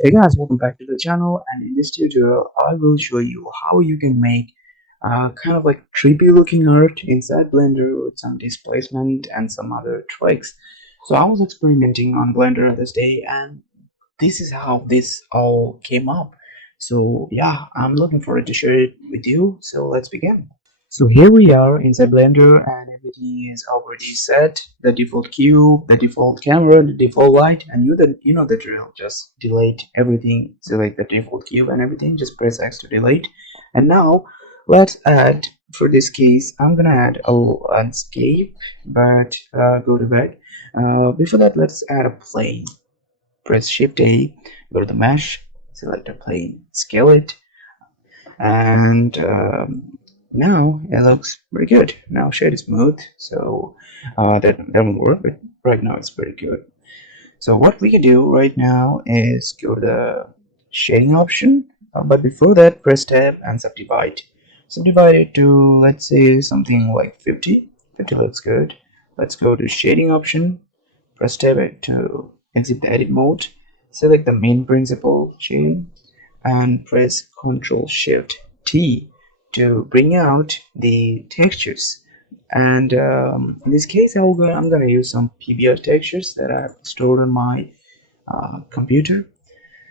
Hey guys, welcome back to the channel, and in this tutorial I will show you how you can make kind of like trippy looking art inside Blender with some displacement and some other tricks. So I was experimenting on Blender this day, and this is how this all came up. So yeah, I'm looking forward to share it with you, so let's begin. So here we are inside Blender, and everything is already set. The default cube, the default camera, the default light, and you know the drill. Just delete everything, select the default cube and everything, just press X to delete. And now let's add, for this case, I'm gonna add a landscape, but go to back. Before that, let's add a plane. Press Shift A, go to the mesh, select a plane, scale it, and now it looks pretty good. Now shade is smooth, so that won't work, but right now it's pretty good. So what we can do right now is go to the shading option, but before that press tab and subdivide it to, let's say, something like 50. 50 looks good. Let's go to shading option, press tab to exit the edit mode, select the main principle chain, and press Ctrl Shift T to bring out the textures. And in this case, I'm gonna use some PBR textures that I've stored on my computer.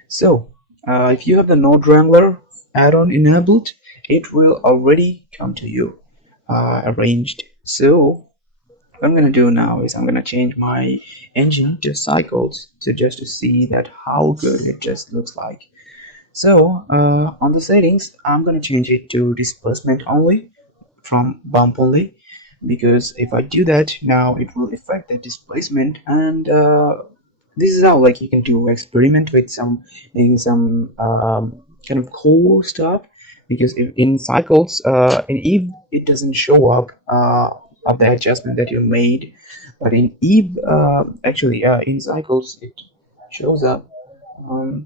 So if you have the Node Wrangler add-on enabled, it will already come to you arranged. So what I'm gonna do now is I'm gonna change my engine to cycles to just to see that how good it just looks like. So on the settings, I'm gonna change it to displacement only from bump only, because if I do that now, it will affect the displacement. And this is how like you can do experiment with some making some kind of cool stuff, because if in cycles in Eve it doesn't show up of the adjustment that you made, but in Eve actually in cycles it shows up. um,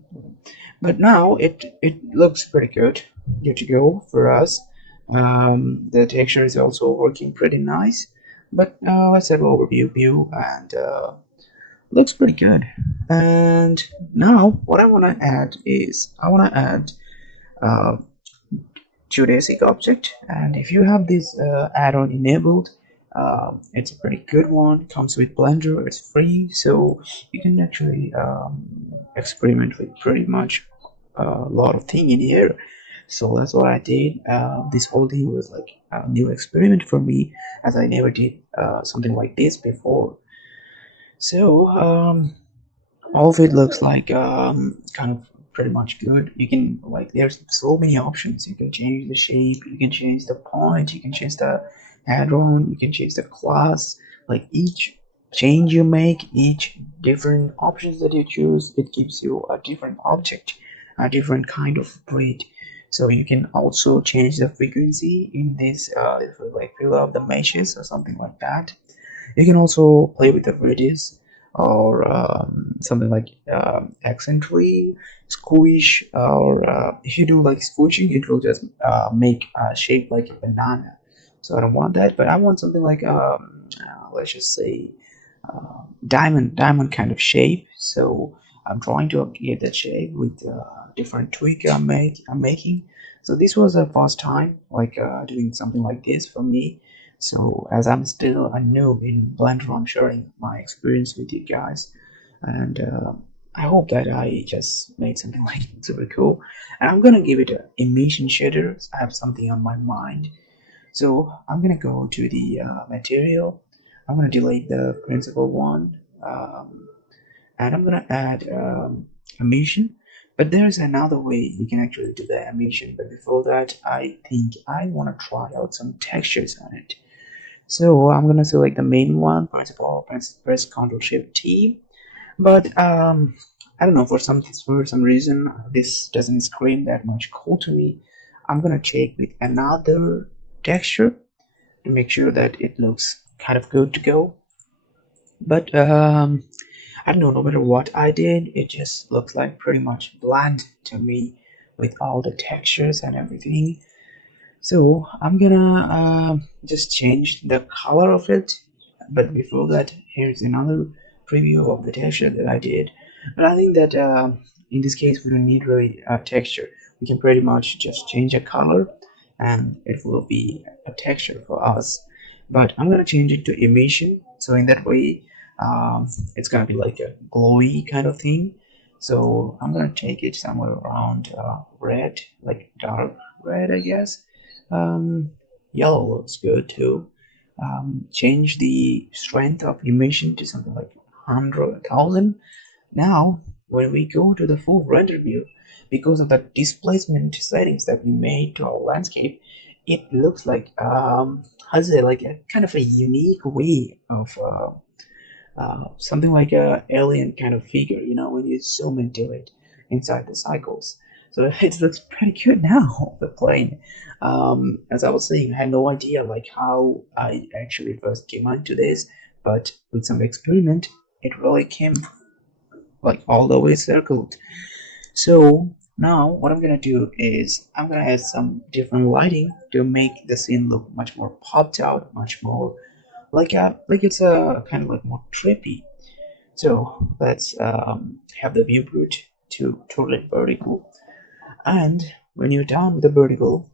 but now it looks pretty good to go for us. The texture is also working pretty nice, but let's have an overview view, and looks pretty good. And now what I want to add is I want to add uh, geodesic object, and if you have this add-on enabled, it's a pretty good one. It comes with Blender, it's free, so you can actually experiment with pretty much a lot of thing in here. So that's what I did. This whole thing was like a new experiment for me, as I never did something like this before. So all of it looks like kind of pretty much good. You can, like, there's so many options. You can change the shape, you can change the point, you can change the add-on, you can change the class. Like each change you make, each different options that you choose, it gives you a different object, a different kind of grid. So you can also change the frequency in this, if you like fill up the meshes or something like that. You can also play with the radius, or something like accentually squish, or if you do like squishing, it will just make a shape like a banana. So I don't want that, but I want something like let's just say diamond kind of shape. So I'm trying to get that shape with different tweak I'm making. So this was a first time like doing something like this for me. So as I'm still a noob in Blender, I'm sharing my experience with you guys, and I hope that I just made something like super cool. And I'm gonna give it a emission shader. I have something on my mind, so I'm gonna go to the material. I'm gonna delete the principal one, and I'm gonna add emission. But there's another way you can actually do the emission. But before that, I think I want to try out some textures on it. So I'm gonna select the main one, principal, press Ctrl Shift T. But I don't know, for some reason this doesn't scream that much cool to me. I'm gonna check with another texture to make sure that it looks kind of good to go. But I don't know, no matter what I did, it just looks like pretty much bland to me with all the textures and everything. So I'm gonna just change the color of it. But before that, here's another preview of the texture that I did. But I think that in this case, we don't need really a texture. We can pretty much just change a color and it will be a texture for us. But I'm gonna change it to emission, so in that way, it's gonna be like a glowy kind of thing. So I'm gonna take it somewhere around red, like dark red, I guess. Um, Yellow looks good too. Change the strength of emission to something like 100,000. Now, when we go to the full render view, because of the displacement settings that we made to our landscape, it looks like how to say, like a kind of a unique way of something like a alien kind of figure. You know, when you zoom into it inside the cycles. So it looks pretty good now. The plane, as I was saying, I had no idea like how I actually first came onto this, but with some experiment, it really came like all the way circled. So now what I'm gonna do is I'm gonna add some different lighting to make the scene look much more popped out, much more like it's a kind of like more trippy. So let's have the viewport to totally vertical. And when you're done with the vertical,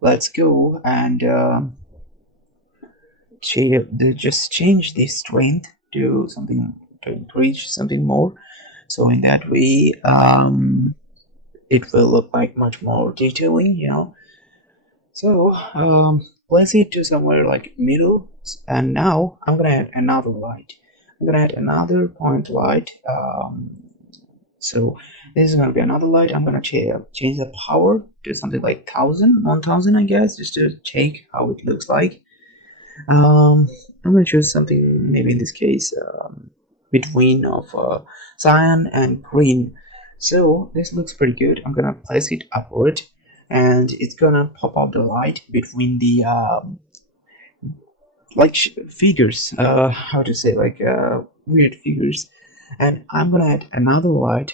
let's go and just change the strength to something to increase something more. So in that way, it will look like much more detailing, you know. So place it to somewhere like middle, and now I'm gonna add another light. I'm gonna add another point light. So this is gonna be another light. I'm gonna change the power to something like 1000, I guess, just to check how it looks like. I'm gonna choose something maybe in this case between of cyan and green. So this looks pretty good. I'm gonna place it upward, and it's gonna pop out the light between the like figures. How to say, like weird figures. And I'm gonna add another light.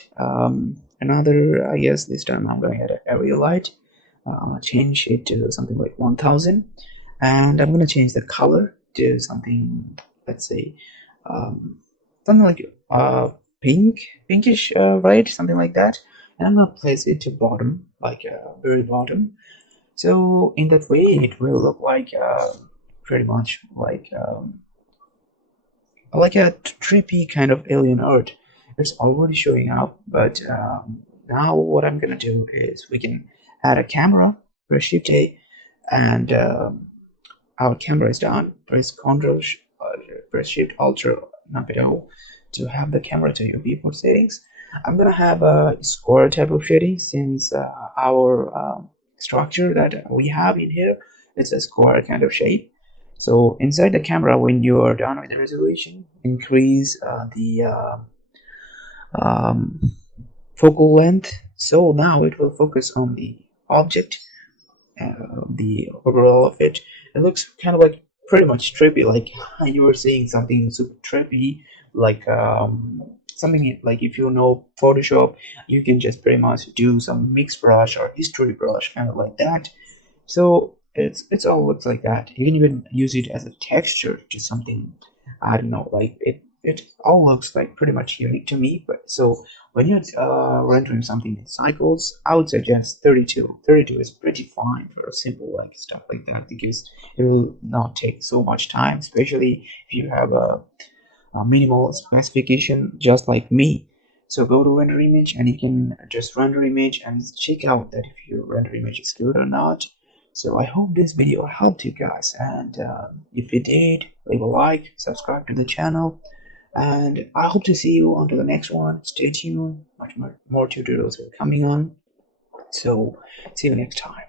Another, I guess this time I'm gonna add an area light. Change it to something like 1000, and I'm gonna change the color to something, let's say, um, something like pinkish, right, something like that. And I'm gonna place it to bottom, like very bottom. So in that way, it will look like pretty much like a trippy kind of alien art. It's already showing up, but now what I'm gonna do is we can add a camera, press Shift A, and our camera is done. Press Shift Alt Numpad O to have the camera to your viewport settings. I'm gonna have a square type of shading since our structure that we have in here is a square kind of shape. So inside the camera, when you are done with the resolution, increase the um, focal length. So now it will focus on the object, the overall of it. It looks kind of like pretty much trippy, like you were seeing something super trippy, like something like if you know Photoshop, you can just pretty much do some mix brush or history brush, kind of like that. So it's all looks like that. You can even use it as a texture to something. I don't know, like it all looks like pretty much unique to me. But so when you're rendering something in cycles, I would suggest 32. 32 is pretty fine for simple like stuff like that because it will not take so much time, especially if you have a minimal specification just like me. So go to render image and you can just render image and check out that if your render image is good or not. So I hope this video helped you guys, and if it did, leave a like, subscribe to the channel, and I hope to see you on to the next one. Stay tuned, much more tutorials are coming on. So see you next time.